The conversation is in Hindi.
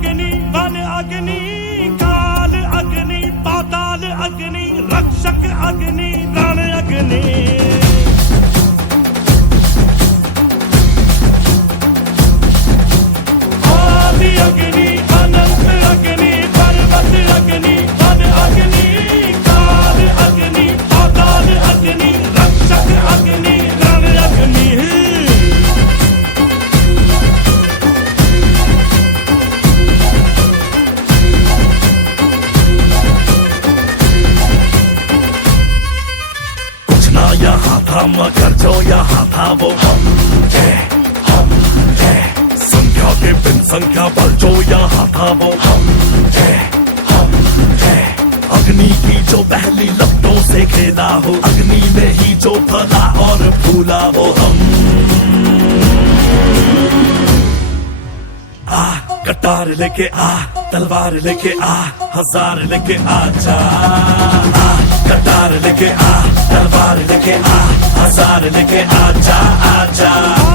अग्नि वन अग्नि काल अग्नि पाताल अग्नि रक्षक अग्नि रण अग्नि आदि अग्नि अनंत अग्नि पर्वत अग्नि वन अग्नि काल अग्नि पाताल अग्नि रक्षक अग्नि रण अग्नि यहाँ था मगर जो यहाँ था वो हम थे संख्या के बिन संख्या बल जो यहाँ था वो हम थे अग्नि की जो पहली लपटों से खेला हो अग्नि में ही जो फला और फूला वो हम आ कटार लेके आ तलवार लेके आ हजार लेके आ जा कटार लेके आ तलवार लेके आ हजार लेके आ जा